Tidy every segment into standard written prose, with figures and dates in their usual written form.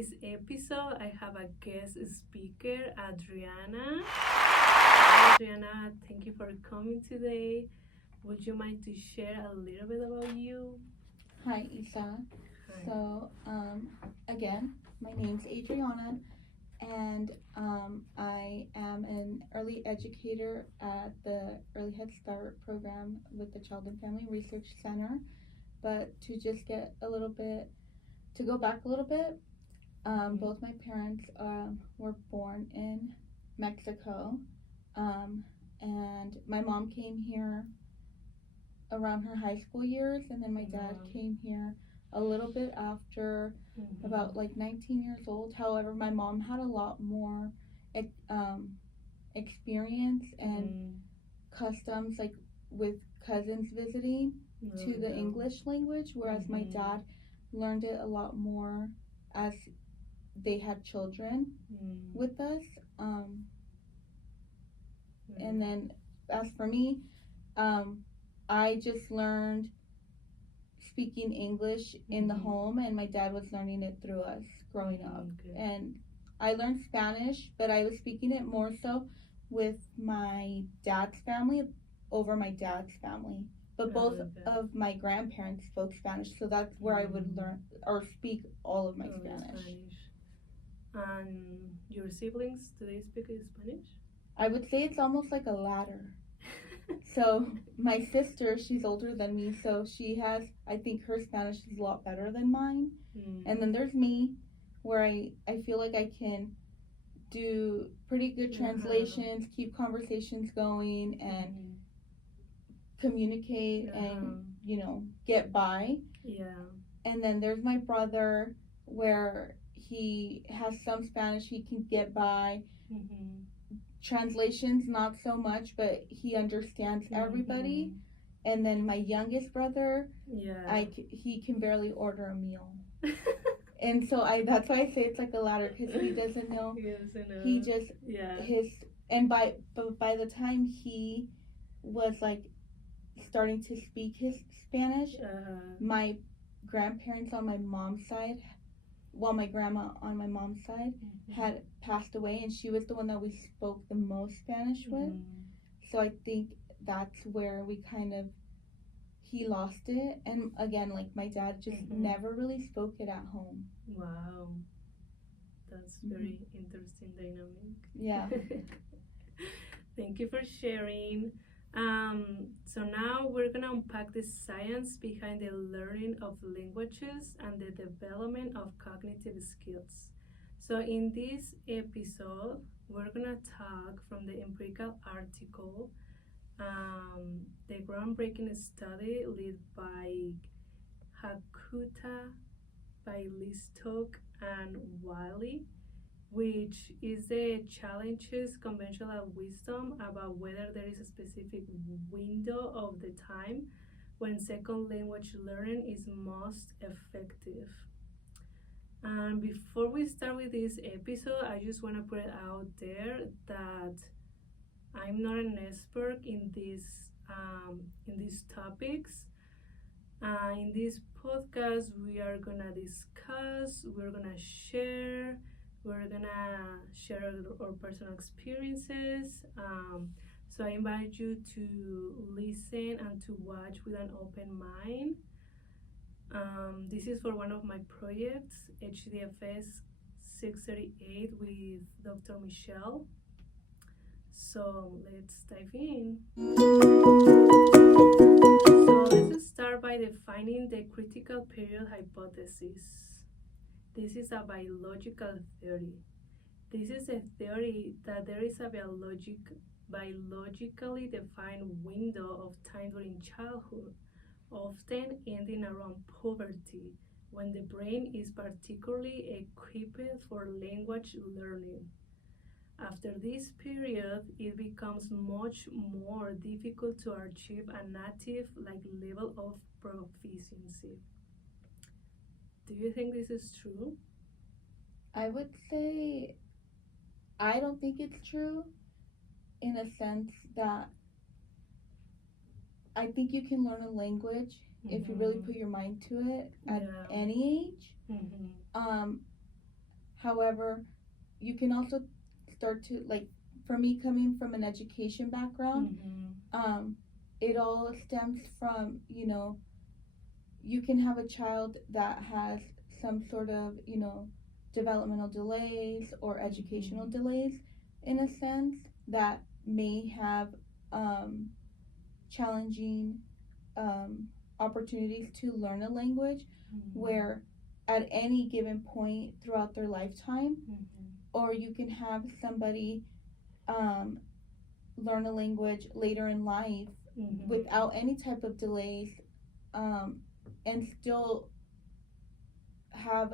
this episode, I have a guest speaker, Adriana. Adriana, thank you for coming today. Would you mind to share a little bit about you? Hi, Isa. Hi. So, again, my name's Adriana, and I am an early educator at the Early Head Start program with the Child and Family Research Center. But to just get a little bit, to go back a little bit, both my parents were born in Mexico, and my mom came here around her high school years, and then my dad came here a little bit after, about like 19 years old. However, my mom had a lot more experience and customs, like with cousins visiting to the English language, whereas my dad learned it a lot more as they had children with us. And then as for me, I just learned speaking English in the home, and my dad was learning it through us growing up. And I learned Spanish, but I was speaking it more so with my dad's family over my dad's family. But both of my grandparents spoke Spanish, so that's where I would learn or speak all of my Spanish. And your siblings, do they speak Spanish? I would say it's almost like a ladder. So my sister, she's older than me, so she has, I think her Spanish is a lot better than mine. And then there's me, where I feel like I can do pretty good translations, keep conversations going, and communicate and, get by. Yeah. And then there's my brother, where he has some Spanish, he can get by. Translations not so much, but he understands everybody. And then my youngest brother, he can barely order a meal. And so that's why I say it's like a ladder, because he doesn't know. He just but by the time he was like starting to speak his Spanish, my grandparents on my mom's side, my grandma on my mom's side had passed away, and she was the one that we spoke the most Spanish with. So I think that's where he lost it. And again, like my dad just never really spoke it at home. Wow, that's very interesting dynamic. Yeah. Thank you for sharing. So now we're gonna unpack the science behind the learning of languages and the development of cognitive skills. So in this episode, we're gonna talk from the empirical article, the groundbreaking study led by Hakuta, by Listock and Wiley, which is the challenges conventional wisdom about whether there is a specific window of the time when second language learning is most effective. And before we start with this episode, I just want to put it out there that I'm not an expert in these topics. In this podcast, we are gonna discuss, we're gonna share our personal experiences. So I invite you to listen and to watch with an open mind. This is for one of my projects, HDFS 638 with Dr. Michelle. So let's dive in. So let's start by defining the critical period hypothesis. This is a biological theory. This is a theory that there is a biologically defined window of time during childhood, often ending around puberty, when the brain is particularly equipped for language learning. After this period, it becomes much more difficult to achieve a native level of proficiency. Do you think this is true? I would say I don't think it's true, in a sense that I think you can learn a language if you really put your mind to it at any age. However, you can also start to, like, for me, coming from an education background, it all stems from, you can have a child that has some sort of, developmental delays or educational delays, in a sense, that may have challenging opportunities to learn a language, where at any given point throughout their lifetime, or you can have somebody learn a language later in life without any type of delays, and still have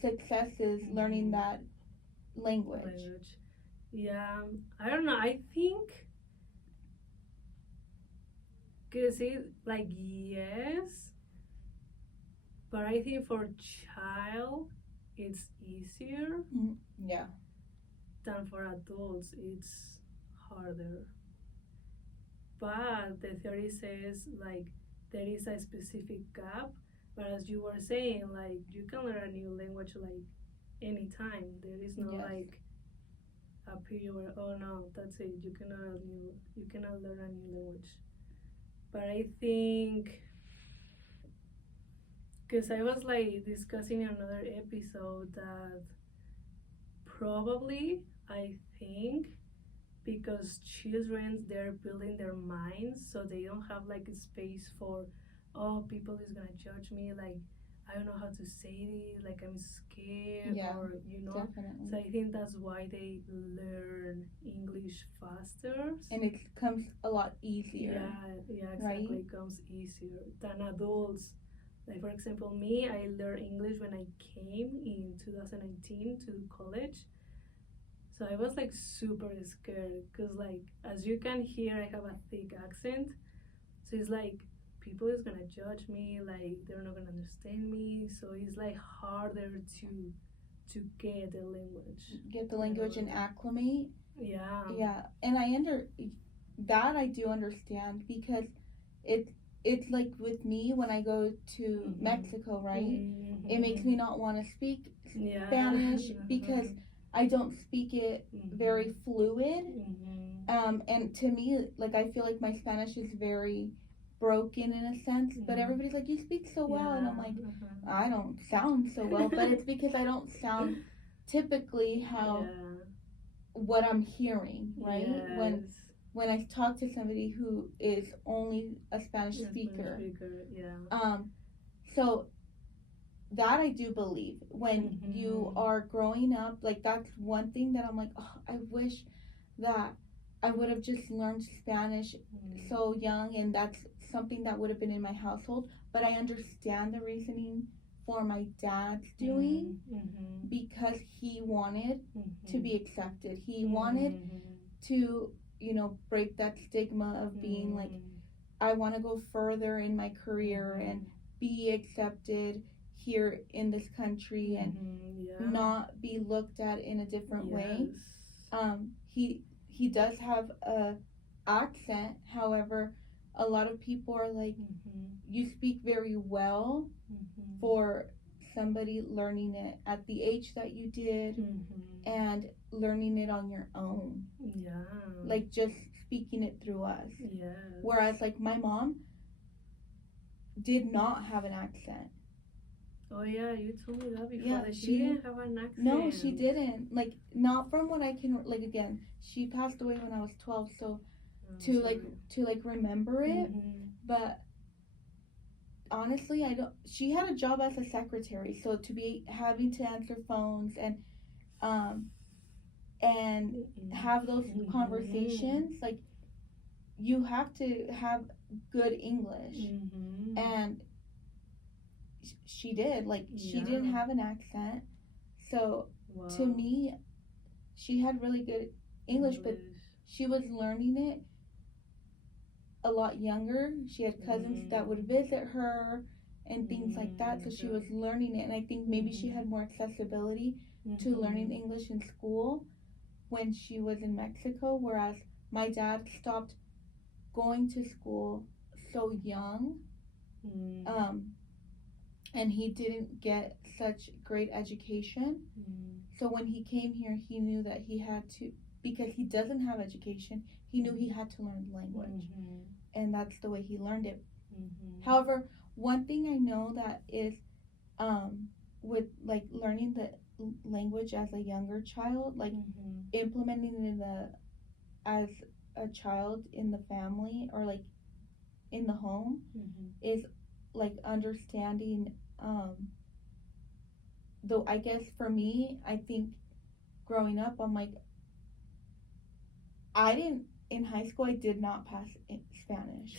successes learning that language. Yeah, I don't know. I think, cause it like yes, but I think for child it's easier Yeah. than for adults. It's harder. But the theory says like there is a specific gap. But as you were saying, like you can learn a new language like anytime. There is no like a period where, oh no, that's it. You cannot learn a new language. But I think, because I was like discussing in another episode that probably I think because children they're building their minds, so they don't have like a space for, oh, people is gonna judge me, like I don't know how to say this, like I'm scared, or definitely. So I think that's why they learn English faster, and it comes a lot easier. Yeah, exactly. Right? It comes easier than adults. Like for example, me, I learned English when I came in 2019 to college. So I was like super scared because, like, as you can hear, I have a thick accent. So it's like people is gonna judge me, like they're not gonna understand me. So it's like harder to get the language And acclimate. Yeah. And I do understand, because it's like with me when I go to Mexico, right? It makes me not want to speak Spanish because I don't speak it very fluid. And to me, like, I feel like my Spanish is very broken in a sense, but everybody's like, you speak so well, and I'm like, I don't sound so well, but it's because I don't sound typically how what I'm hearing, right? When I talk to somebody who is only a Spanish speaker. So that I do believe, when you are growing up, like that's one thing that I'm like, oh, I wish that I would have just learned Spanish so young, and that's something that would have been in my household. But I understand the reasoning for my dad's doing, because he wanted to be accepted. He wanted to, break that stigma of being like, I want to go further in my career and be accepted here in this country, and not be looked at in a different way. He does have a accent. However, a lot of people are like, you speak very well for somebody learning it at the age that you did, and learning it on your own. Like just speaking it through us. Whereas like my mom did not have an accent. Oh yeah, you told me that before. That she didn't have an accent. No, she didn't. Like, not from what I can, like, again, she passed away when I was 12, so to remember it, but honestly, she had a job as a secretary, so to be having to answer phones and have those conversations, like, you have to have good English, and she did, like, she didn't have an accent, so to me, she had really good English, but she was learning it a lot younger. She had cousins that would visit her and things like that, so she was learning it, and I think maybe she had more accessibility to learning English in school when she was in Mexico, whereas my dad stopped going to school so young, and he didn't get such great education. So when he came here, he knew that he had to, because he doesn't have education, he knew he had to learn language. And that's the way he learned it. However, one thing I know that is with like learning the language as a younger child, like implementing it as a child in the family or like in the home, is like understanding though I guess for me, I think growing up, I'm like, I didn't, in high school I did not pass in Spanish.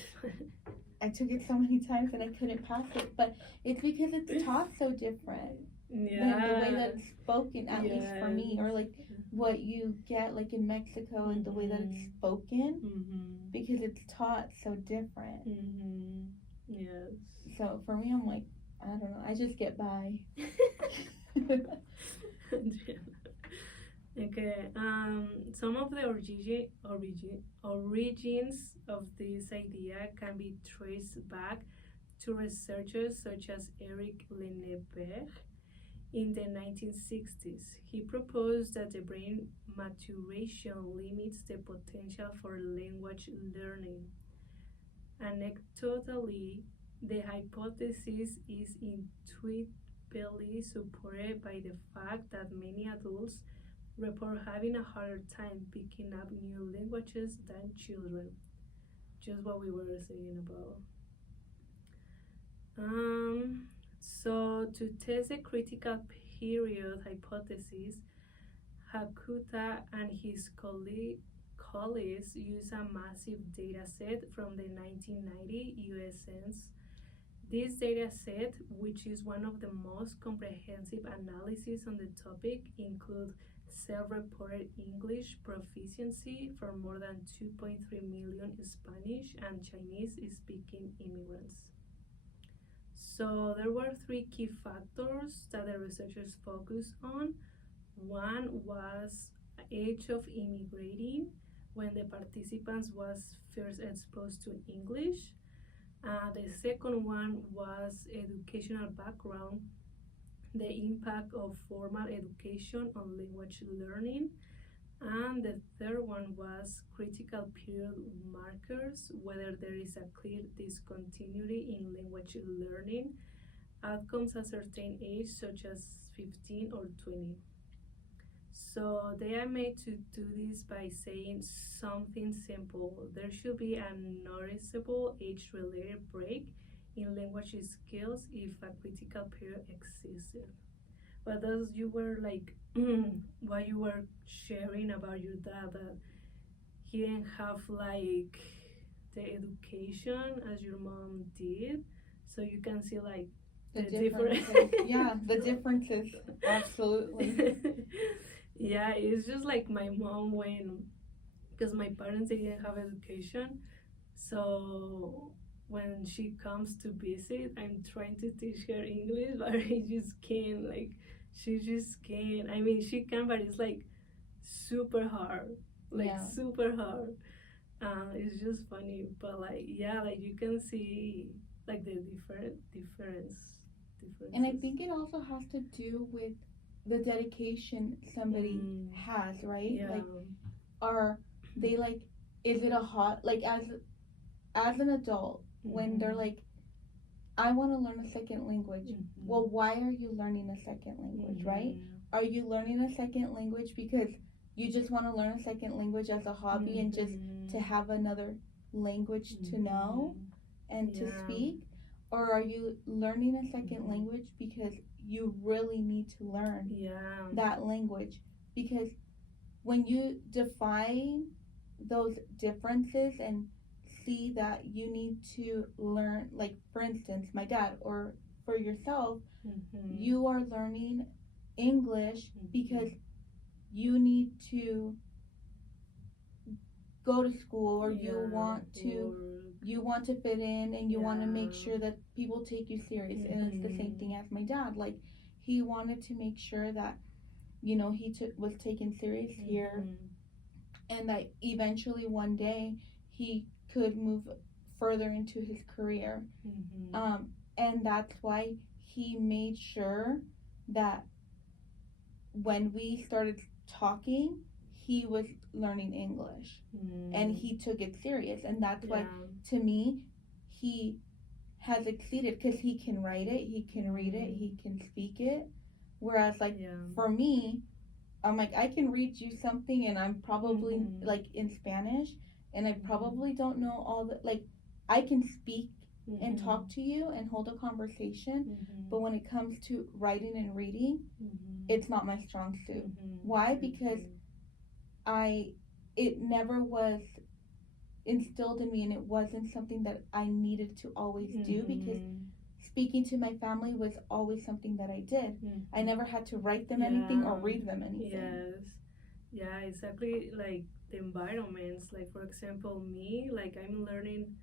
I took it so many times and I couldn't pass it, but it's because it's taught so different than the way that it's spoken, at least for me, or like what you get like in Mexico and the way that it's spoken, because it's taught so different. Yes. So for me, I'm like, I don't know, I just get by. Okay. Some of the origins of this idea can be traced back to researchers such as Eric Lenneberg. In the 1960s, he proposed that the brain maturation limits the potential for language learning. Anecdotally, the hypothesis is intuitively supported by the fact that many adults report having a harder time picking up new languages than children. Just what we were saying about. So to test the critical period hypothesis, Hakuta and his colleagues used a massive data set from the 1990 US Census. This data set, which is one of the most comprehensive analyses on the topic, includes self-reported English proficiency for more than 2.3 million Spanish and Chinese-speaking immigrants. So there were three key factors that the researchers focused on. One was age of immigrating, when the participants was first exposed to English. The second one was educational background, the impact of formal education on language learning. And the third one was critical period markers, whether there is a clear discontinuity in language learning outcomes at a certain age, such as 15 or 20. So they are made to do this by saying something simple. There should be a noticeable age-related break in language skills if a critical period existed. But as you were like, what you were sharing about your dad, that he didn't have like the education as your mom did, so you can see like the differences. Yeah, the differences, absolutely. Yeah, it's just like my mom, when, because my parents didn't have education, so when she comes to visit, I'm trying to teach her English, but I just can't, like, she just can't. I mean, she can, but it's like super hard, like super hard. It's just funny, but like, yeah, like you can see like the differences. And I think it also has to do with the dedication somebody has, right? Yeah. Like, are they like, is it a hot, like as an adult, when they're like, I want to learn a second language. Well, why are you learning a second language, right? Are you learning a second language because you just want to learn a second language as a hobby and just to have another language to know and to speak? Or are you learning a second language because you really need to learn that language? Because when you define those differences and see that you need to learn, like for instance, my dad, or for yourself, you are learning English because you need to go to school, or you want to fit in, and you want to make sure that people take you serious. And it's the same thing as my dad. Like, he wanted to make sure that, you know, he was taken serious here, and that eventually one day he could move further into his career. And that's why he made sure that when we started talking, he was learning English, and he took it serious, and that's why, to me, he has exceeded, because he can write it, he can read it, he can speak it, whereas like for me, I'm like, I can read you something and I'm probably like in Spanish, and I probably don't know all the, like, I can speak and talk to you and hold a conversation, but when it comes to writing and reading, it's not my strong suit. Why? Because it never was instilled in me, and it wasn't something that I needed to always do, because speaking to my family was always something that I did. I never had to write them anything or read them anything. Yes. Yeah, exactly. Like the environments, like for example, me, like I'm learning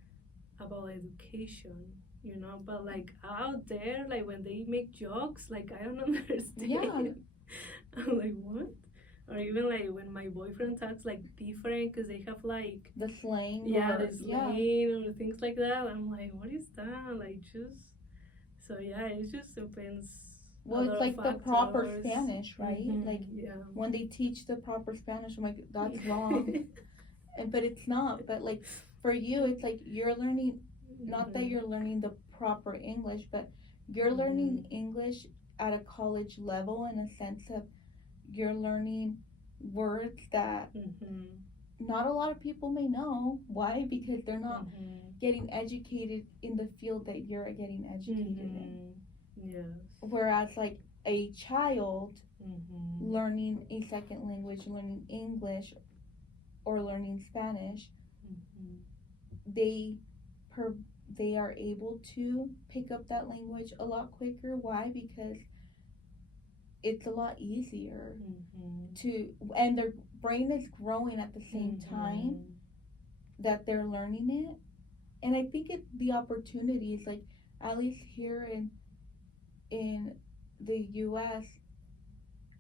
about education, you know, but like out there, like when they make jokes, like I don't understand. Yeah. I'm like, what? Or even like when my boyfriend talks like different, because they have like the slang, the slang or things like that. I'm like, what is that? Like, just so it just depends. Well, it's like the proper Spanish, right? Like when they teach the proper Spanish, I'm like, that's wrong. But it's not. But like for you, it's like you're learning, not that you're learning the proper English, but you're learning English at a college level, in a sense of you're learning words that not a lot of people may know. Why? Because they're not getting educated in the field that you're getting educated in. Yes. Whereas like a child learning a second language, learning English or learning Spanish, they are able to pick up that language a lot quicker. Why? Because it's a lot easier and their brain is growing at the same time that they're learning it. And I think the opportunity is like, at least here in the US,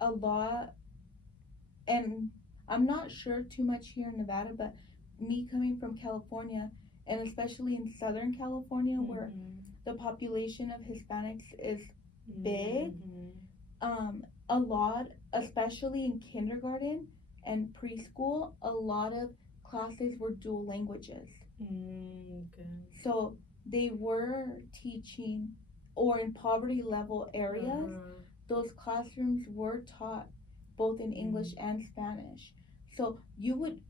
a lot, and I'm not sure too much here in Nevada, but me coming from California, and especially in Southern California, where the population of Hispanics is big, a lot, especially in kindergarten and preschool, a lot of classes were dual languages. So they were teaching, or in poverty level areas, those classrooms were taught both in English and Spanish. So you would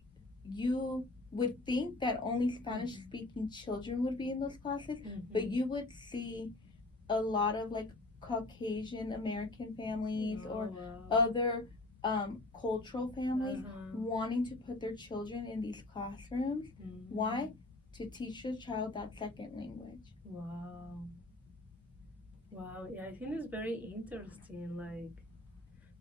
think that only Spanish speaking children would be in those classes, but you would see a lot of like Caucasian American families or other cultural families wanting to put their children in these classrooms. Why? To teach your child that second language. Wow, yeah, I think it's very interesting, like,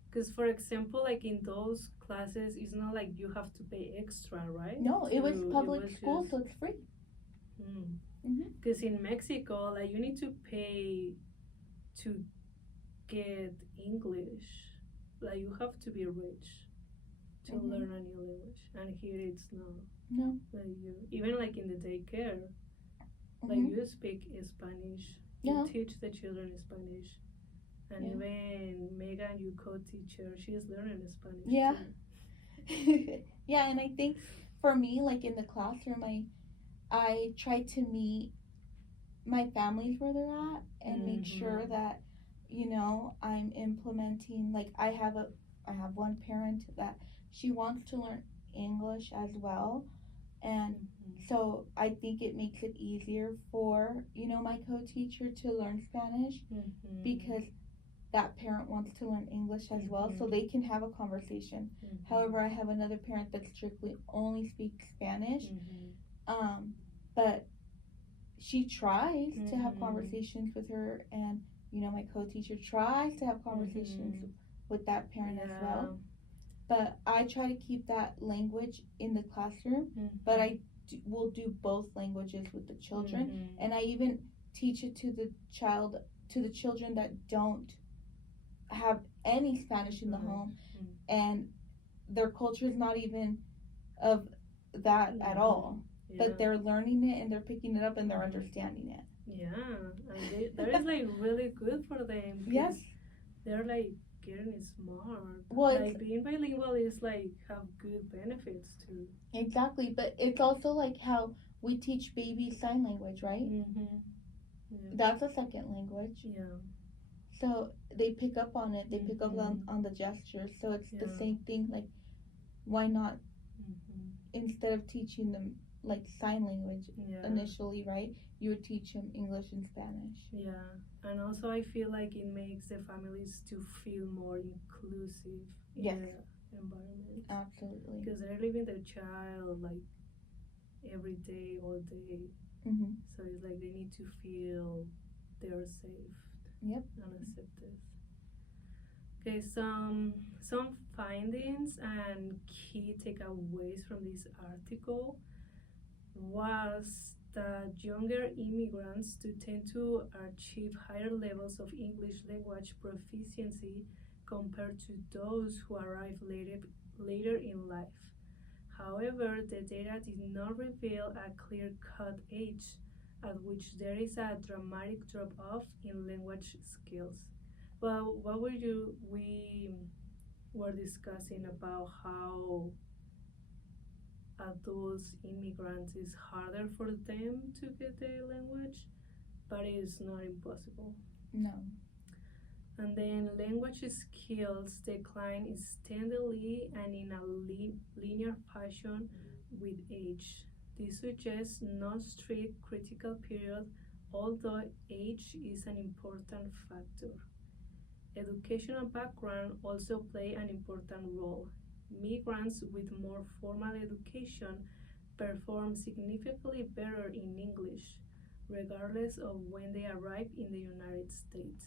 because for example, like in those classes, it's not like you have to pay extra, right? No, it was public school, so it's free. Because in Mexico, like you need to pay to get English. Like you have to be rich to learn a new language, and here it's not. No. Like you, even like in the daycare, like you speak Spanish. You teach the children Spanish, and even Megan, your co-teacher, she's learning Spanish. Yeah. Yeah, and I think for me, like in the classroom, I try to meet my families where they're at and make sure that, you know, I'm implementing, like I have one parent that she wants to learn English as well, and so I think it makes it easier for, you know, my co-teacher to learn Spanish because that parent wants to learn English as well, so they can have a conversation. However, I have another parent that strictly only speaks Spanish, but she tries to have conversations with her, and you know, my co-teacher tries to have conversations with that parent as well. But I try to keep that language in the classroom, but I will do both languages with the children, and I even teach it to the children that don't have any Spanish in the home, and their culture is not even of that at all. But they're learning it and they're picking it up and they're understanding it. Yeah, and that is like really good for them. Yes. They're like getting smart. Well, like being bilingual is like have good benefits too. Exactly, but it's also like how we teach babies sign language, right? Mm-hmm. Yeah. That's a second language. Yeah. So they pick up on it. They pick up Mm-hmm. on the gestures. So it's Yeah. the same thing. Like, why not Mm-hmm. instead of teaching them like sign language Yeah. initially, right? You would teach them English and Spanish. Yeah, and also I feel like it makes the families to feel more inclusive in Yes. the environment. Absolutely. Because they're leaving their child like every day, all day. Mm-hmm. So it's like they need to feel they're safe. Yep. And accepted. Okay, some findings and key takeaways from this article was that younger immigrants do tend to achieve higher levels of English language proficiency compared to those who arrive later in life. However, the data did not reveal a clear-cut age at which there is a dramatic drop-off in language skills. Well, we were discussing about how adults, immigrants, is harder for them to get the language, but it is not impossible. No. And then language skills decline steadily and in a linear fashion with age. This suggests no strict critical period, although age is an important factor. Educational background also play an important role. Migrants with more formal education perform significantly better in English, regardless of when they arrive in the United States.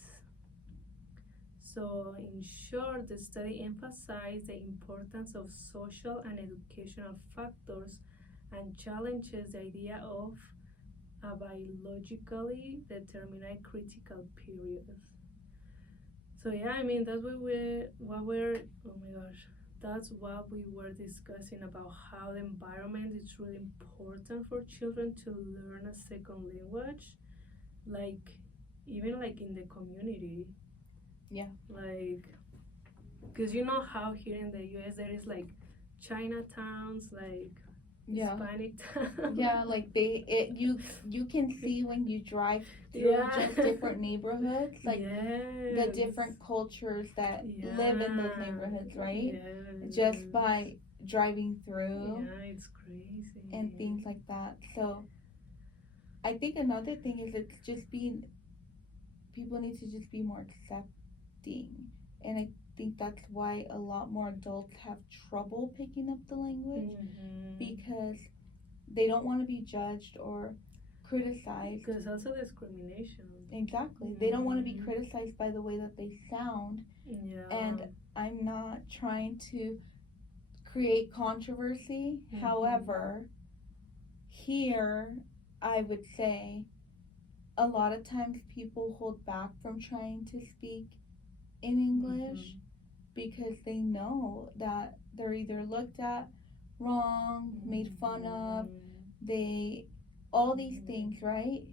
So, in short, the study emphasized the importance of social and educational factors and challenges the idea of a biologically determined critical period. So yeah, I mean that's what we're oh my gosh, that's what we were discussing about how the environment is really important for children to learn a second language, like even like in the community. Yeah. Like, because you know how here in the U.S. there is like Chinatowns, like Hispanic towns. Yeah, like you can see when you drive through just different neighborhoods, like the different cultures that live in those neighborhoods, right? Just by driving through. Yeah, it's crazy. And things like that. So I think another thing is it's just people need to just be more accepting. And I think that's why a lot more adults have trouble picking up the language because they don't want to be judged or criticized. Because also discrimination. Exactly. They don't want to be criticized by the way that they sound. Yeah. And I'm not trying to create controversy. However, here I would say a lot of times people hold back from trying to speak in English because they know that they're either looked at wrong, made fun of, all these things, right?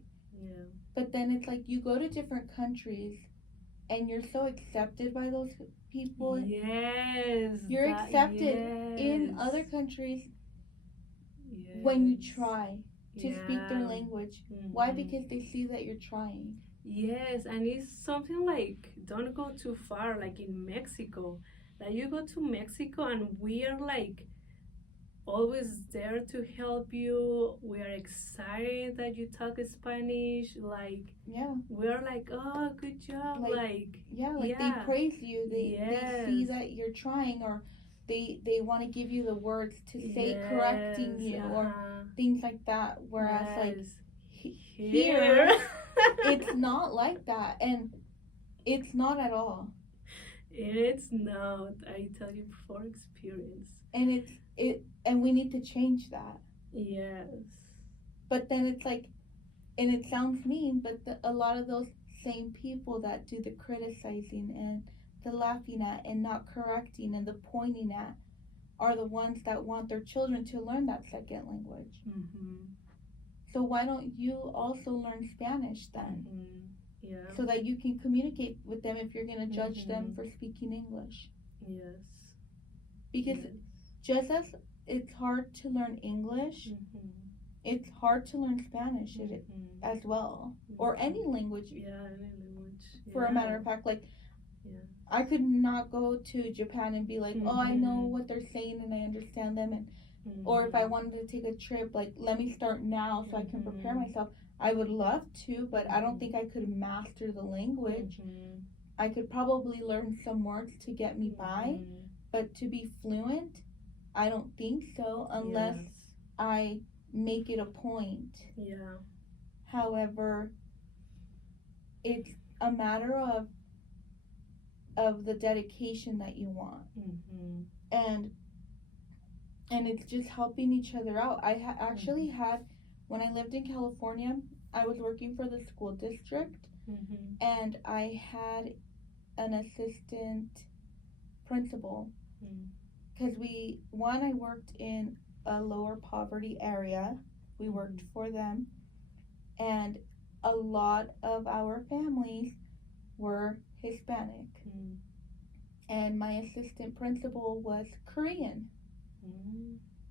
Yeah. But then it's like you go to different countries and you're so accepted by those people. Yes. You're accepted in other countries when you try to speak their language. Why? Because they see that you're trying. Yes, and it's something like don't go too far, like in Mexico. Like you go to Mexico and we are like always there to help you. We are excited that you talk Spanish. Like we are like, oh, good job. Like they praise you. They see that you're trying, or they want to give you the words to say correcting you or things like that. Whereas like here it's not like that, and it's not at all. It's not. I tell you for experience. And and we need to change that. Yes. But then it's like, and it sounds mean, but a lot of those same people that do the criticizing and the laughing at and not correcting and the pointing at are the ones that want their children to learn that second language. So why don't you also learn Spanish then? Yeah. So that you can communicate with them if you're going to judge them for speaking English. Yes. Because just as it's hard to learn English, it's hard to learn Spanish as well. Or any language. Yeah, any language. For a matter of fact, like, I could not go to Japan and be like, oh, I know what they're saying and I understand them. And or if I wanted to take a trip, like, let me start now so I can prepare myself. I would love to, but I don't think I could master the language. I could probably learn some words to get me by, but to be fluent, I don't think so unless I make it a point. Yeah. However, it's a matter of the dedication that you want. And it's just helping each other out. I actually had, when I lived in California, I was working for the school district, and I had an assistant principal, because I worked in a lower poverty area. We worked for them, and a lot of our families were Hispanic, and my assistant principal was Korean.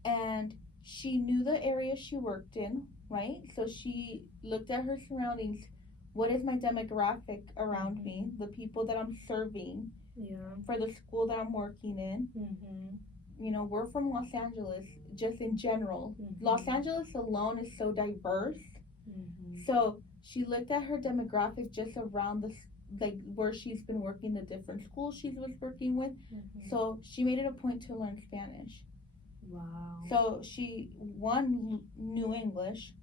And she knew the area she worked in, right? So she looked at her surroundings. What is my demographic around me? The people that I'm serving for the school that I'm working in. You know, we're from Los Angeles, just in general. Los Angeles alone is so diverse. So she looked at her demographic just around like where she's been working, the different schools she was working with. So she made it a point to learn Spanish. Wow. So she knew English,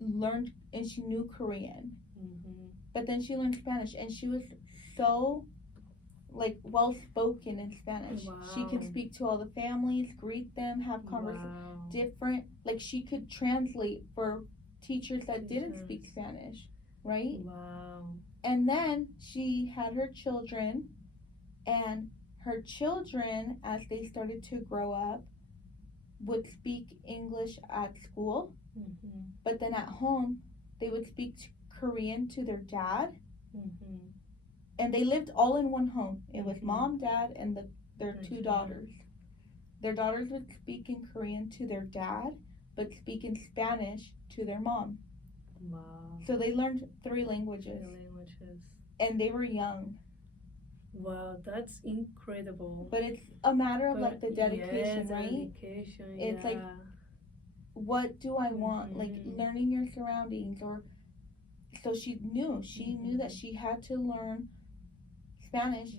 learned, and she knew Korean. But then she learned Spanish, and she was so like well spoken in Spanish. She could speak to all the families, greet them, have conversations. Different, like she could translate for teachers that didn't speak Spanish, right? And then she had her children, and her children, as they started to grow up, would speak English at school, but then at home they would speak Korean to their dad, and they lived all in one home. It was mom, dad, and their two daughters. Their daughters would speak in Korean to their dad, but speak in Spanish to their mom. So they learned 3 languages. And they were young. Wow, that's incredible. But it's a matter of like the dedication, right? It's like, what do I want? Like learning your surroundings, or so she knew that she had to learn Spanish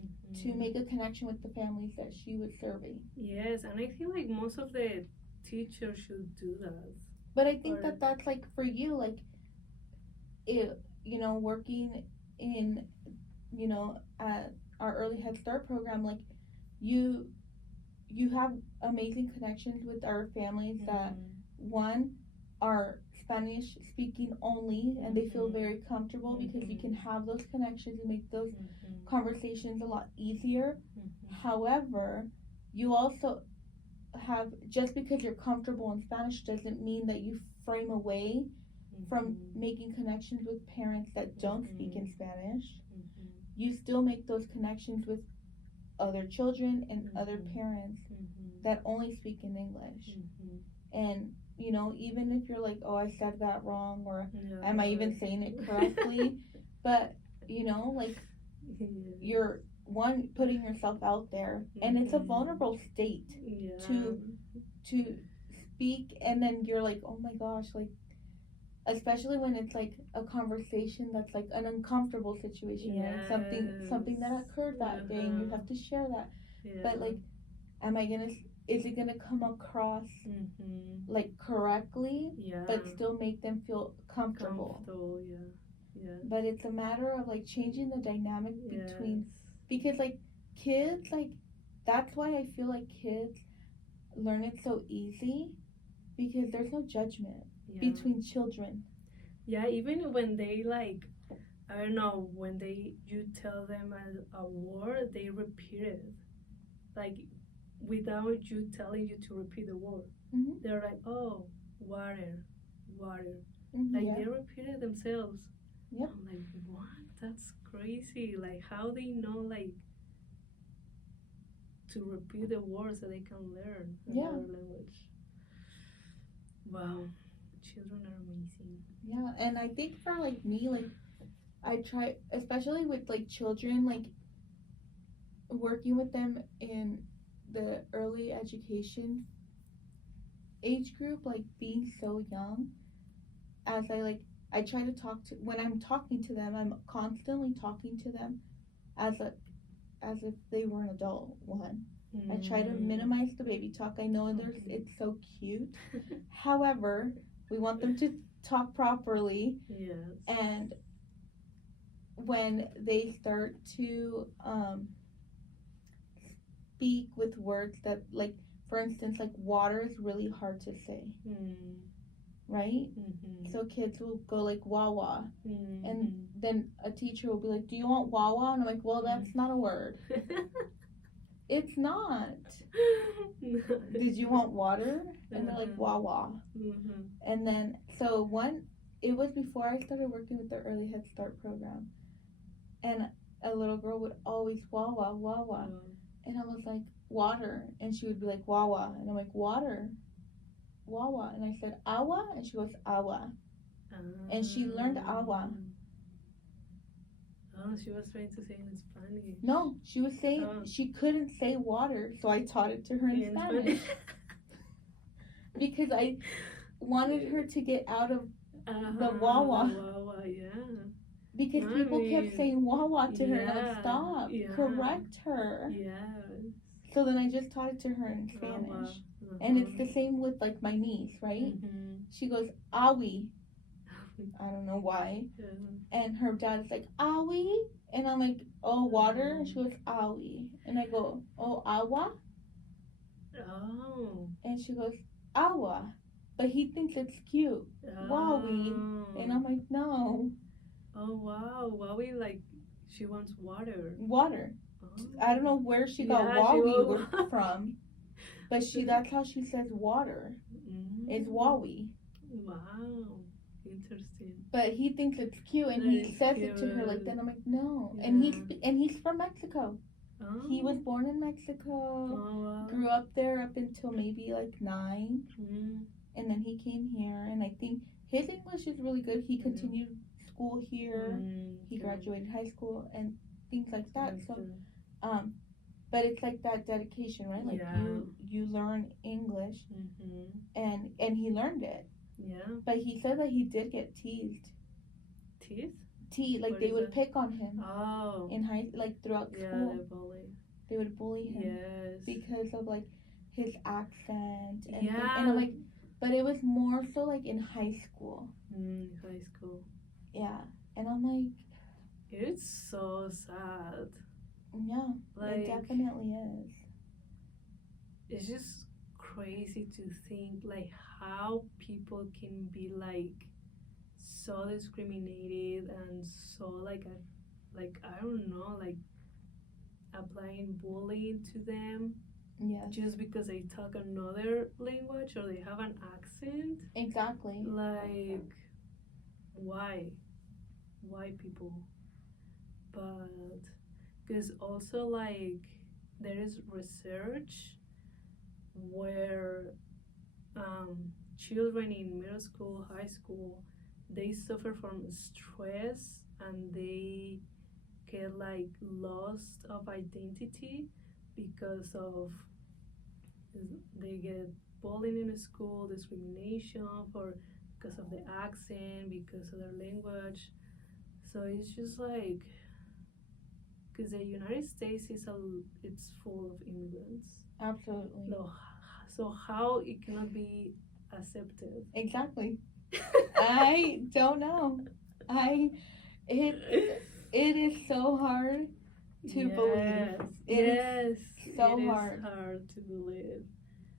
to make a connection with the families that she was serving. Yes, and I feel like most of the teachers should do that. But I think that that's like for you, like, working in, at our early Head Start program, like you have amazing connections with our families that one are Spanish speaking only, and they feel very comfortable because you can have those connections and make those conversations a lot easier. However, you also have, just because you're comfortable in Spanish doesn't mean that you frame away from making connections with parents that don't speak in Spanish. You still make those connections with other children and other parents that only speak in English. And even if you're like, oh, I said that wrong, or am I even saying it correctly? But like, you're putting yourself out there, and it's a vulnerable state to speak, and then you're like, oh my gosh, like, especially when it's like a conversation that's like an uncomfortable situation, right? Something that occurred that day, and you have to share that. But like, is it gonna come across like correctly, but still make them feel comfortable? But it's a matter of like changing the dynamic between, because like kids, like, that's why I feel like kids learn it so easy, because there's no judgment between children. Even when they, like, I don't know, when you tell them a word, they repeat it, like, without you telling you to repeat the word. They're like, oh, water, Like Yeah. they repeated themselves. Yep. I'm like, what? That's crazy. Like how they know like to repeat the words so they can learn Yeah. another language. Wow, children are amazing. Yeah, and I think for like me, like I try, especially with like children, like working with them in the early education age group, like being so young, as I try to talk to, when I'm talking to them, I'm constantly talking to them as a as if they were an adult one. I try to minimize the baby talk. I know it's so cute. However, we want them to talk properly. Yes. And when they start to speak with words that, like, for instance, like water is really hard to say, right? So kids will go like wawa, and then a teacher will be like, do you want wawa? And I'm like, well, that's not a word. It's not. Did you want water? And they're like wawa. And then so it was before I started working with the early Head Start program, and a little girl would always wawa wawa, and I was like water, and she would be like wawa, and I'm like water, wawa, and I said awa, and she goes awa, and she learned awa. Oh, she was trying to say it in Spanish. No, she was saying she couldn't say water, so I taught it to her in Spanish. Because I wanted her to get out of the wawa. Wawa, yeah. Because people kept saying wawa to her, and I'm like, stop, correct her. Yes. So then I just taught it to her in Spanish. And it's the same with like my niece, right? She goes, awi. I don't know why. And her dad's like, awi? And I'm like, oh, water? And she goes, awi. And I go, oh, awa? Oh. And she goes, awa. But he thinks it's cute. Wowie. And I'm like, no. Oh, wow. Wowie, like, she wants water. Water. Oh. I don't know where she got wowie from. But that's how she says water. It's wowie. Wow. Interesting. But he thinks it's cute, and he says it to her like that. I'm like, no. Yeah. And he's from Mexico. Oh. He was born in Mexico. Oh, wow. Grew up there up until maybe like 9. And then he came here, and I think his English is really good. He continued school here. He graduated high school and things like that. So, but it's like that dedication, right? Like you learn English, and he learned it. Yeah. But he said that he did get teased. Teased? Like they would pick on him. Oh. In throughout school. Yeah, they would bully him. Yes. Because of like his accent and and I'm like, but it was more so like in high school. High school. Yeah. And I'm like, it's so sad. Yeah, like, it definitely is. It's just crazy to think like how people can be like so discriminated and so like I don't know, like applying bullying to them. Yeah. Just because they talk another language or they have an accent. Exactly. Like, why? Why people? But because also like there is research where children in middle school, high school, they suffer from stress and they get like loss of identity because of they get bullying in school, discrimination because of the accent, because of their language. So it's just like because the United States it's full of immigrants. Absolutely. So how it cannot be accepted? Exactly. I don't know. It is so hard to believe. It is so hard. It's hard to believe.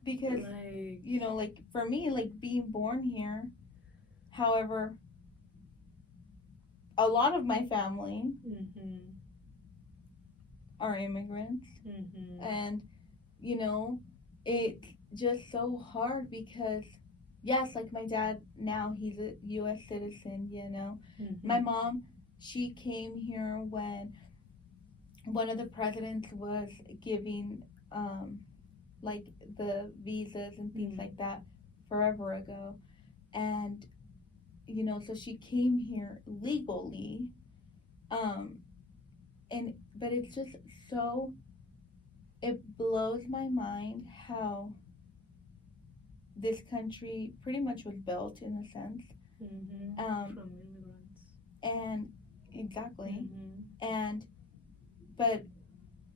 Because like, you know, like for me, like being born here, however, a lot of my family are immigrants, and you know, it's just so hard because yes, like my dad now, he's a U.S. citizen, you know. Mm-hmm. My mom, she came here when one of the presidents was giving like the visas and things like that forever ago. And, you know, so she came here legally. Um, and, but it's just so, it blows my mind how this country pretty much was built in a sense. From immigrants. And exactly. Mm-hmm. And but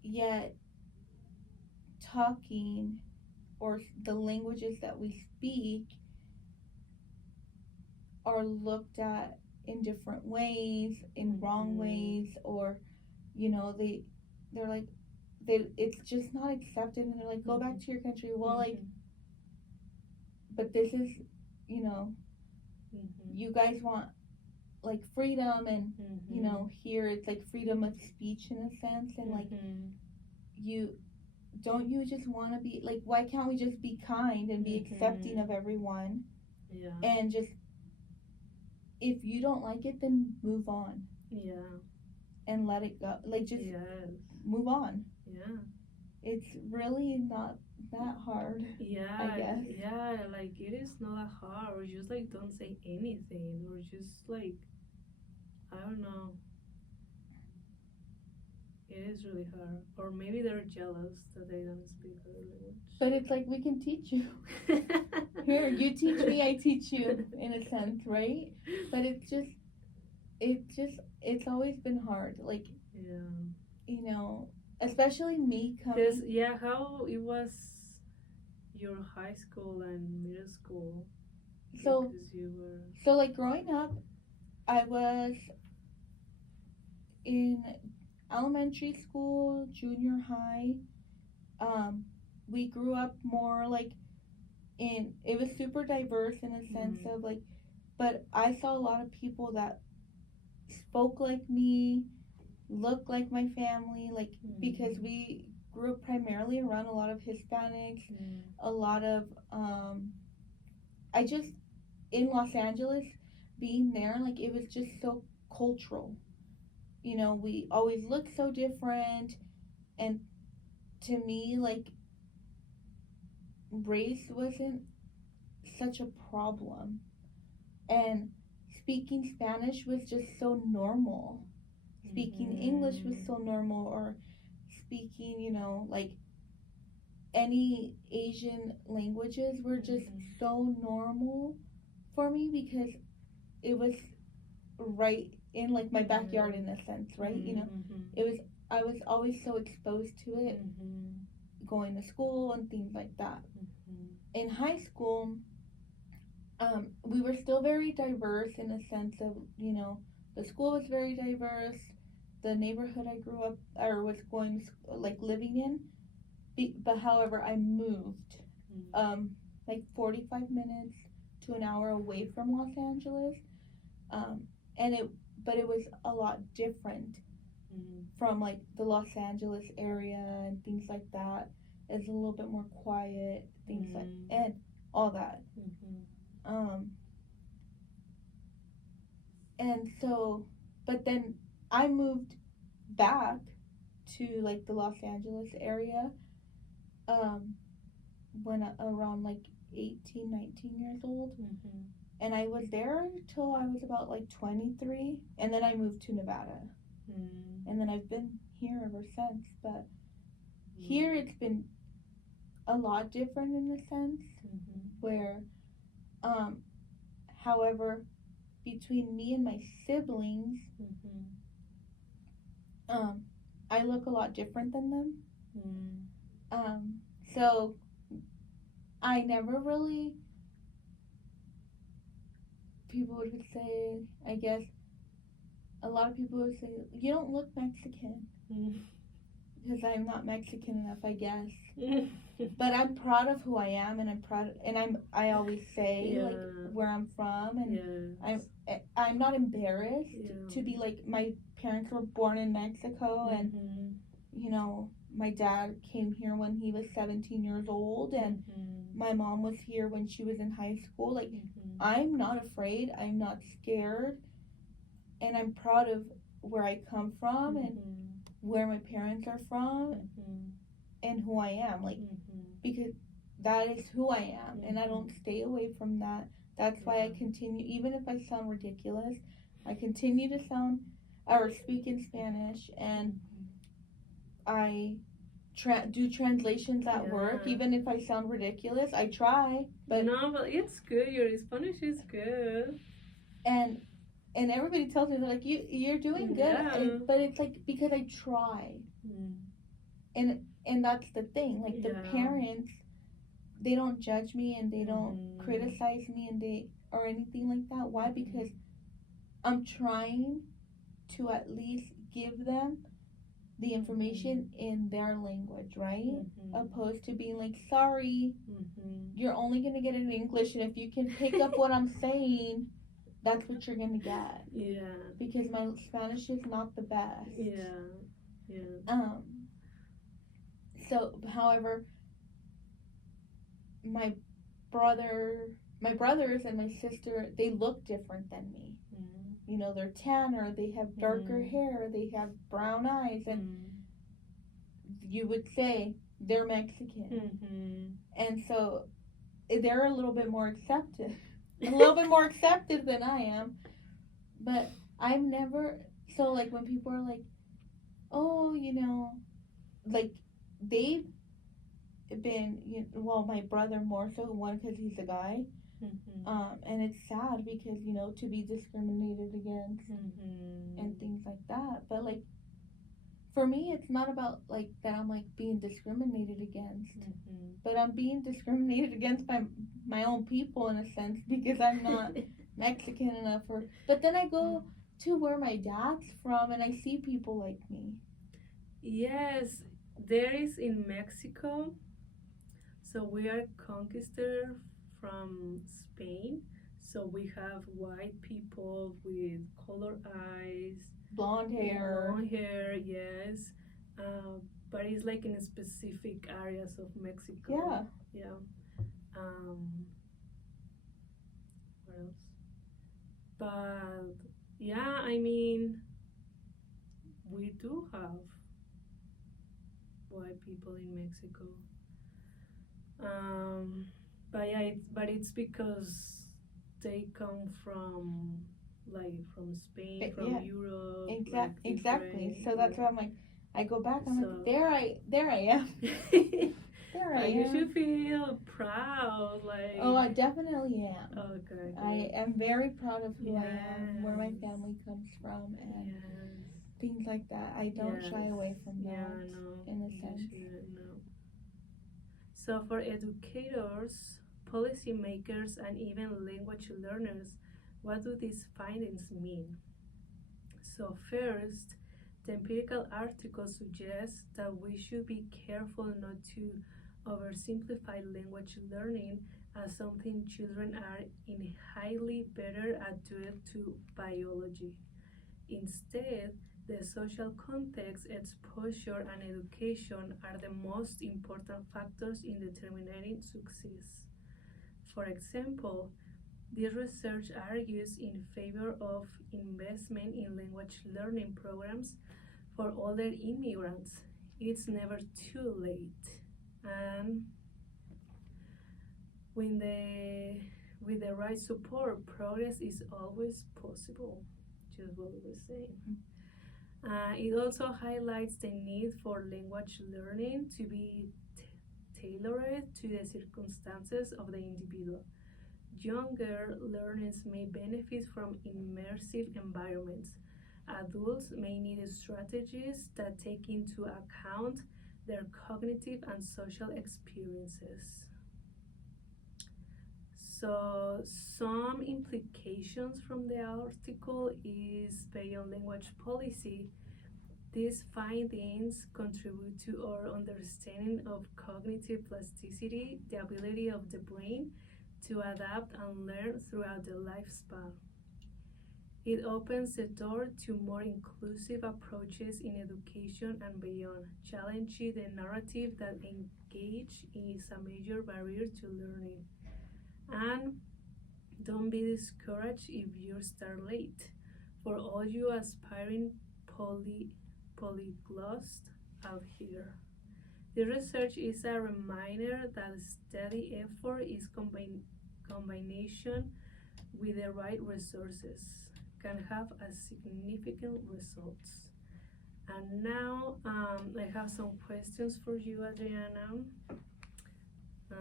yet talking or the languages that we speak are looked at in different ways, in wrong ways, or you know, they're like it's just not accepted, and they're like, go back to your country. Well, like, but this is, you know, you guys want like freedom, and you know, here it's like freedom of speech in a sense, and like you just want to be like, why can't we just be kind and be accepting of everyone? Yeah. And just, if you don't like it, then move on. Yeah. And let it go. Like, just move on. Yeah. It's really not that hard. Yeah. I guess. Yeah, like it is not that hard. Or just like don't say anything. Or just like, I don't know. It is really hard. Or maybe they're jealous that they don't speak other language. But it's like, we can teach you. Here, you teach me, I teach you, in a sense, right? But it's always been hard. Like, yeah. You know, especially me coming. How it was your high school and middle school? So, because you were... So like growing up, I was in elementary school, junior high. We grew up more like it was super diverse in a sense of like, but I saw a lot of people that spoke like me, looked like my family, like, because we grew up primarily around a lot of Hispanics, a lot of, in Los Angeles, being there, like, it was just so cultural. You know, we always looked so different, and to me, like, race wasn't such a problem, and speaking Spanish was just so normal. Speaking English was so normal, or speaking, you know, like, any Asian languages were just so normal for me, because it was right in like my backyard in a sense, right? You know, I was always so exposed to it, going to school and things like that. In high school, we were still very diverse in a sense of, you know, the school was very diverse. The neighborhood I grew up or was going to, like, living in, but however, I moved like 45 minutes to an hour away from Los Angeles, but it was a lot different from like the Los Angeles area and things like that. It's a little bit more quiet, things like, and all that. And so, but then I moved back to like the Los Angeles area when around like 18, 19 years old. And I was there until I was about like 23, and then I moved to Nevada. And then I've been here ever since. But here it's been a lot different in a sense, where however, between me and my siblings, I look a lot different than them. So I never really, people would say, I guess, a lot of people would say, you don't look Mexican. Because I'm not Mexican enough, I guess. But I'm proud of who I am, and I always say like where I'm from, and I'm not embarrassed to be like, my parents were born in Mexico, and you know, my dad came here when he was 17 years old, and my mom was here when she was in high school. Like, I'm not afraid. I'm not scared. And I'm proud of where I come from and where my parents are from and who I am. Like, because that is who I am. And I don't stay away from that. That's why I continue, even if I sound ridiculous, I continue to sound or speak in Spanish, and I do translations at work. Even if I sound ridiculous, I try. But no, but it's good. Your Spanish is good. And everybody tells me, they're like, you're doing good, but it's like because I try. And that's the thing. Like, the parents, they don't judge me and they don't criticize me and they or anything like that. Why? Because I'm trying to at least give them the information in their language, right? Opposed to being like, sorry, you're only gonna get it in English, and if you can pick up what I'm saying, that's what you're gonna get. Yeah. Because my Spanish is not the best. Yeah. So, however, my brothers and my sister, they look different than me. You know, they're tanner, they have darker hair, they have brown eyes, and you would say they're Mexican. And so they're a little bit more accepted. A little bit more accepted than I am. But I've never, so like when people are like, oh, you know, like they've been, well, my brother more so, one because he's a guy. And it's sad because, you know, to be discriminated against and things like that. But like, for me, it's not about like that I'm like being discriminated against, but I'm being discriminated against by my own people in a sense because I'm not Mexican enough. But then I go to where my dad's from and I see people like me. Yes, there is in Mexico. So we are conquistador from Spain. So we have white people with colored eyes, blonde hair, yes. But it's like in specific areas of Mexico. Yeah. What else? But yeah, I mean, we do have white people in Mexico. But yeah, it's because they come from Spain, from Europe. Exactly. So that's why I'm like, I go back. I'm like, there I am. There I am. You should feel proud. Like, oh, I definitely am. Okay. I am very proud of who I am, where my family comes from, and things like that. I don't shy away from that. In a sense. So for educators, policymakers, and even language learners, what do these findings mean? So first, the empirical article suggests that we should be careful not to oversimplify language learning as something children are highly better at due to biology. Instead, the social context, exposure, and education are the most important factors in determining success. For example, this research argues in favor of investment in language learning programs for older immigrants. It's never too late. And with the right support, progress is always possible, just what we were saying. It also highlights the need for language learning to be tailored to the circumstances of the individual. Younger learners may benefit from immersive environments. Adults may need strategies that take into account their cognitive and social experiences. So some implications from the article is beyond language policy. These findings contribute to our understanding of cognitive plasticity, the ability of the brain to adapt and learn throughout the lifespan. It opens the door to more inclusive approaches in education and beyond, challenging the narrative that engage is a major barrier to learning. And don't be discouraged if you start late. For all you aspiring polyglots out here. The research is a reminder that steady effort is combination with the right resources can have a significant results. And now I have some questions for you, Adriana.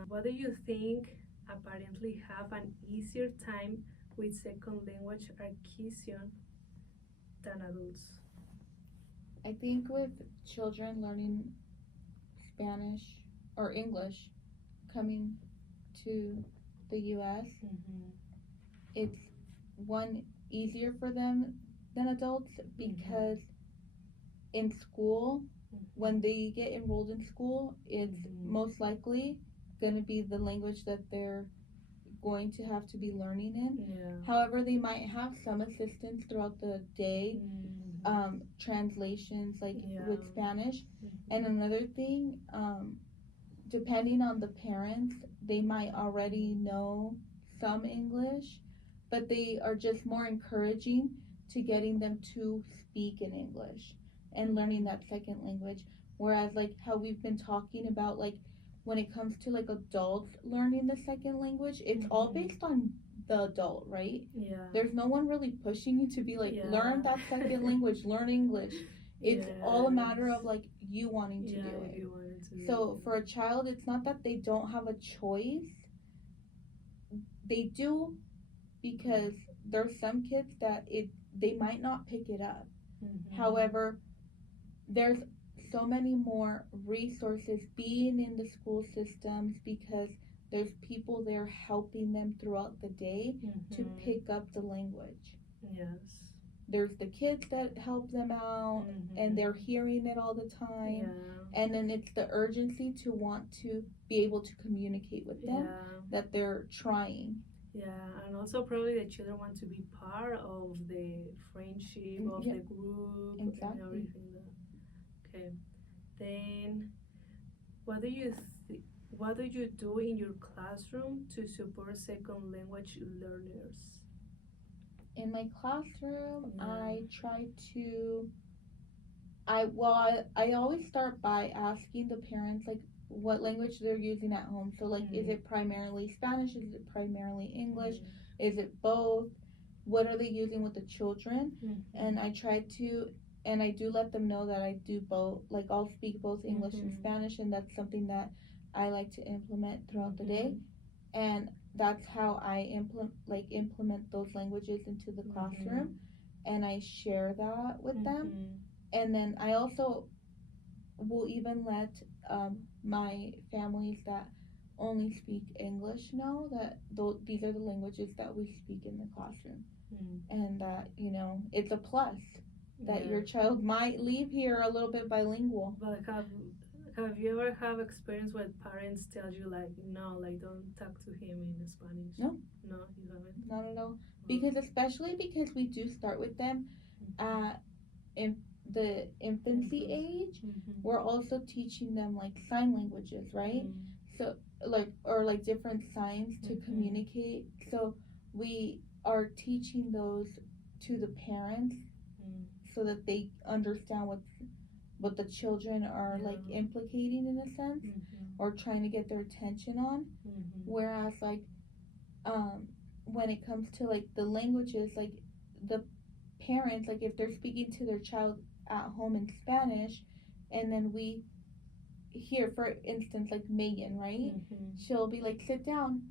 What do you think apparently have an easier time with second language acquisition than adults? I think with children learning Spanish or English coming to the US, it's one easier for them than adults because in school, when they get enrolled in school, it's most likely going to be the language that they're going to have to be learning in. However, they might have some assistance throughout the day, translations like with Spanish. And another thing, depending on the parents, they might already know some English, but they are just more encouraging to getting them to speak in English and learning that second language. Whereas like how we've been talking about, like when it comes to like adults learning the second language, it's all based on the adult, right? There's no one really pushing you to be like, learn that second language, learn English. It's all a matter of like you wanting to do it. So for a child, it's not that they don't have a choice. They do, because there's some kids that they might not pick it up. However, there's so many more resources being in the school systems because there's people there helping them throughout the day to pick up the language. There's the kids that help them out and they're hearing it all the time. And then it's the urgency to want to be able to communicate with them that they're trying. And also probably the children want to be part of the friendship of the group and everything. Okay, then what do you do in your classroom to support second language learners? In my classroom, I try to. I always start by asking the parents like what language they're using at home. So like, is it primarily Spanish? Is it primarily English? Is it both? What are they using with the children? And I try to, and I do let them know that I do both. Like I'll speak both English and Spanish, and that's something that I like to implement throughout the day. And that's how I implement those languages into the classroom, and I share that with them. And then I also will even let my families that only speak English know that these are the languages that we speak in the classroom, and that it's a plus that your child might leave here a little bit bilingual. But have you ever have experience where parents tell you like, no, like don't talk to him in Spanish? No, you haven't. Not at all. Because especially because we do start with them in the infancy age, we're also teaching them like sign languages, right? So like different signs to communicate. So we are teaching those to the parents so that they understand what the children are like implicating in a sense, or trying to get their attention on. Whereas like when it comes to like the languages, like the parents, like if they're speaking to their child at home in Spanish, and then we hear, for instance, like Megan, right? She'll be like, sit down,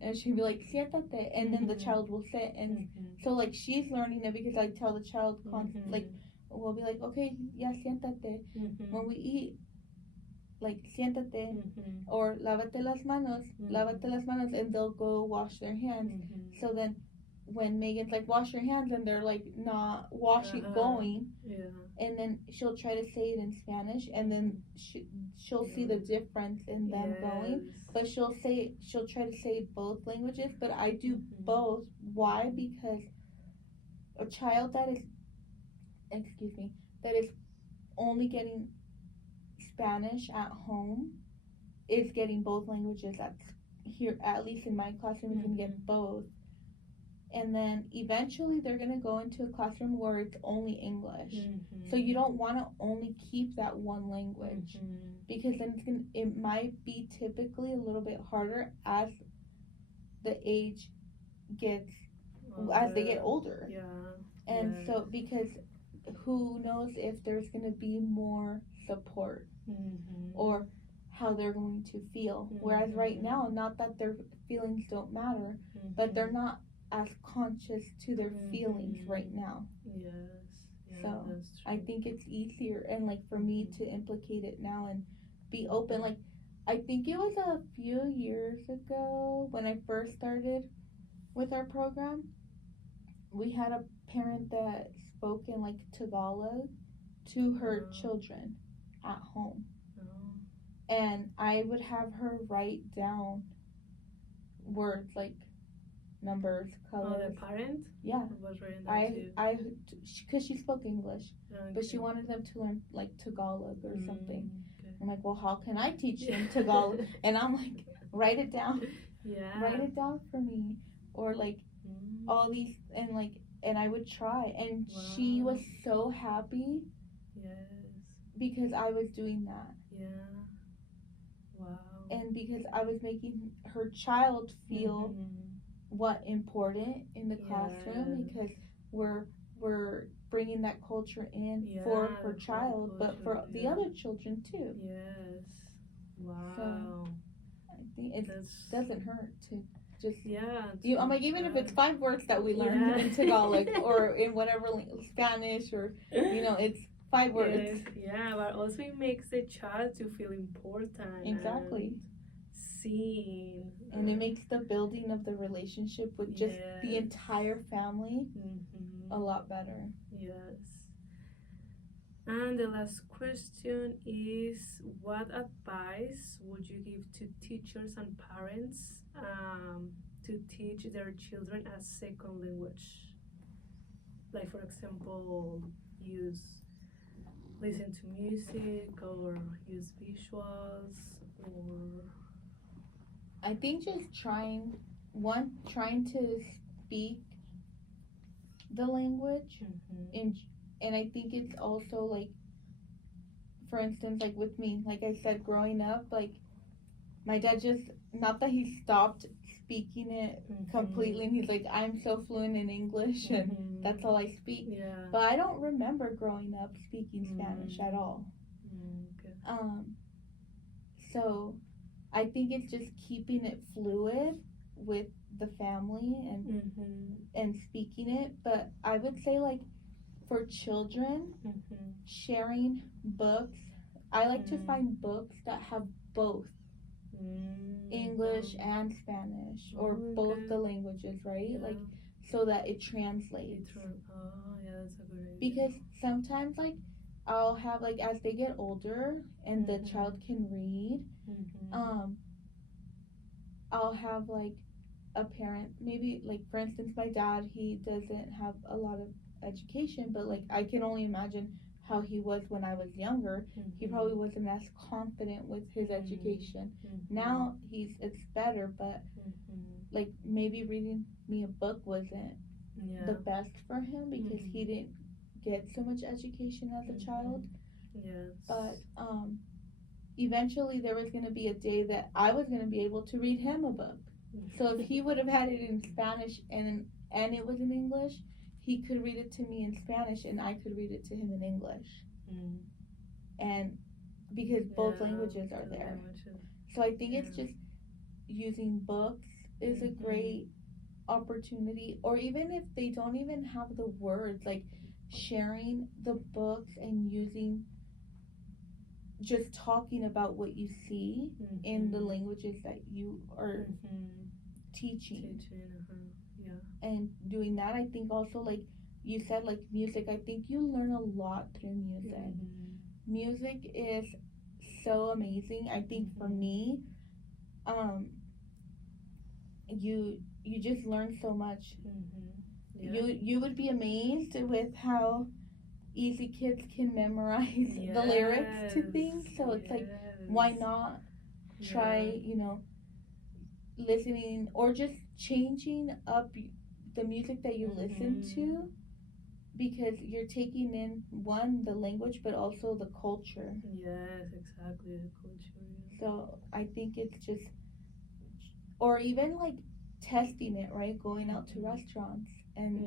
and she'll be like, siéntate, and then the child will sit, and so like she's learning it because I tell the child like we'll be like, okay, yeah, siéntate. When we eat, like siéntate, or lávate las manos, and they'll go wash their hands. So then when Megan's like, wash your hands, and they're like not washing going, and then she'll try to say it in Spanish, and then she'll see the difference in them going, but she'll try to say both languages. But I do both. Why? Because a child that is, excuse me, that is only getting Spanish at home is getting both languages. That's here, at least in my classroom, is going to get both. And then eventually they're going to go into a classroom where it's only English. So you don't want to only keep that one language because then it might be typically a little bit harder as the age gets, as they get older. And so, because who knows if there's going to be more support or how they're going to feel. Whereas right now, not that their feelings don't matter, but they're not as conscious to their feelings right now. So I think it's easier, and like for me to implicate it now and be open. Like I think it was a few years ago when I first started with our program, we had a parent that spoke in like Tagalog to her children at home. And I would have her write down words like numbers, colors. Oh, the parent? Yeah. Was writing that too. Because she spoke English, but she wanted them to learn like Tagalog or something. I'm like, well, how can I teach them Tagalog? And I'm like, write it down. Write it down for me. Or like all these, and I would try. And she was so happy. Because I was doing that. And because I was making her child feel what important in the classroom, because we're bringing that culture in for her child, but for the other children too. So I think it doesn't hurt to just I'm like, even if it's 5 words that we learn in Tagalog or in whatever Spanish, or it's 5 words. But also it makes the child to feel important. Exactly. Seen. And it makes the building of the relationship with just the entire family a lot better. And the last question is, what advice would you give to teachers and parents to teach their children a second language? Like, for example, listen to music or use visuals, or I think just trying to speak the language, and I think it's also like, for instance, like with me, like I said, growing up, like my dad just, not that he stopped speaking it completely, and he's like, I'm so fluent in English and that's all I speak. But I don't remember growing up speaking Spanish at all. So I think it's just keeping it fluid with the family and speaking it. But I would say, like, for children, sharing books, I like to find books that have both English and Spanish, or both the languages, right? Like, so that it translates. That's a good idea. Because sometimes, like, I'll have, like, as they get older and the child can read, I'll have, like, a parent, maybe, like, for instance, my dad, he doesn't have a lot of education, but, like, I can only imagine how he was when I was younger. He probably wasn't as confident with his education. Now it's better, but like maybe reading me a book wasn't the best for him because he didn't get so much education as a child. But eventually there was going to be a day that I was going to be able to read him a book. So if he would have had it in Spanish and it was in English, he could read it to me in Spanish and I could read it to him in English. And because both languages are there. So I think it's just using books is a great opportunity. Or even if they don't even have the words, like sharing the books and just talking about what you see in the languages that you are teaching. And doing that, I think also, like you said, like music, I think you learn a lot through music. Music is so amazing. I think for me, you just learn so much. You would be amazed with how easy kids can memorize the lyrics to things. So it's like, why not try, listening or just changing up the music that you listen to, because you're taking in the language, but also the culture. Yes, exactly, the culture. So I think it's just, or even like testing it, right? Going out to restaurants and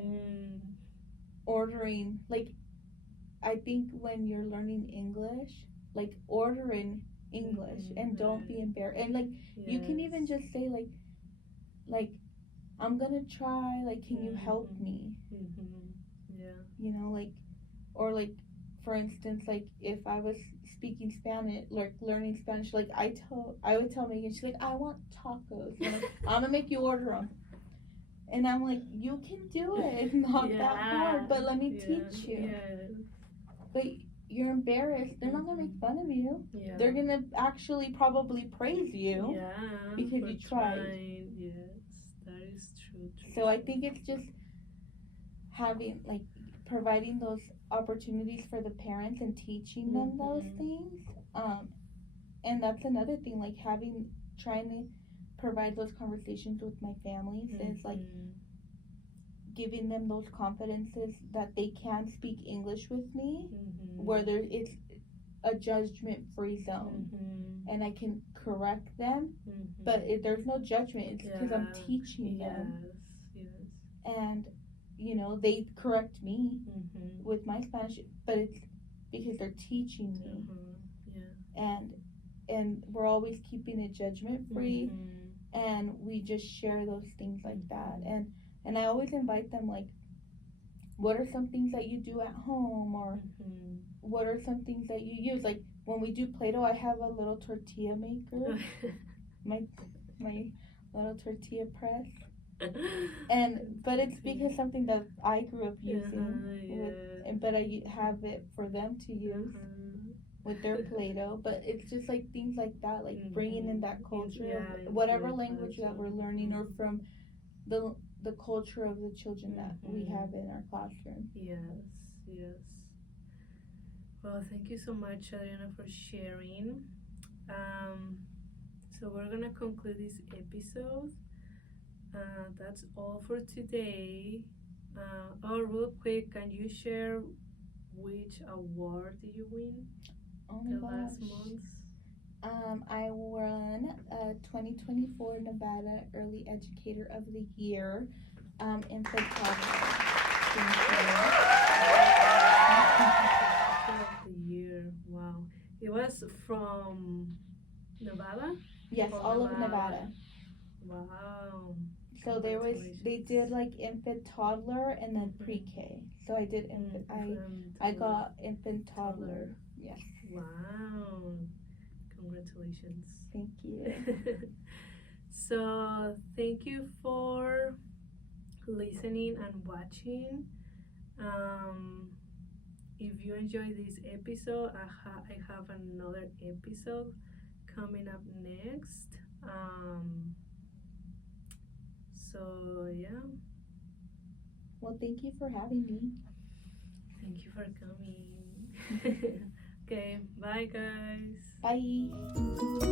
ordering. Like, I think when you're learning English, like, order in English and don't be embarrassed. And like, you can even just say like, I'm gonna try. Like, can you help me? Like, or like, for instance, like if I was speaking Spanish, like learning Spanish, like I would tell Megan, she's like, I want tacos. I'm gonna make you order them. And I'm like, you can do it. It's not that hard, but let me teach you. But you're embarrassed. They're not gonna make fun of you. They're gonna actually probably praise you because you tried. Yes, that is true. So I think it's just having, like, providing those opportunities for the parents and teaching them those things. And that's another thing, like trying to provide those conversations with my families is like giving them those confidences that they can speak English with me, where it's a judgment-free zone, and I can correct them, but there's no judgment. It's because I'm teaching them. And they correct me with my Spanish, but it's because they're teaching me. And we're always keeping it judgment-free, and we just share those things like that. And I always invite them, like, what are some things that you do at home, or what are some things that you use? Like, when we do Play-Doh, I have a little tortilla maker, my little tortilla press. But it's because something that I grew up using, but I have it for them to use with their Play-Doh. But it's just like things like that, like bringing in that culture, whatever language that we're learning, or from the culture of the children that we have in our classroom. Yes. Well, thank you so much, Adriana, for sharing. So we're gonna conclude this episode. That's all for today. Real quick, can you share which award did you win last month? I won 2024 Nevada Early Educator of the Year in photography. Of the year, wow! It was from Nevada. Yes, all of Nevada. Wow. So they did like infant, toddler, and then pre-K. So I did infant. I got infant, toddler. Yes. Wow. Congratulations. Thank you. So thank you for listening and watching. If you enjoyed this episode, I have another episode coming up next. So yeah. Well, thank you for having me. Thank you for coming. Okay, bye guys. Bye.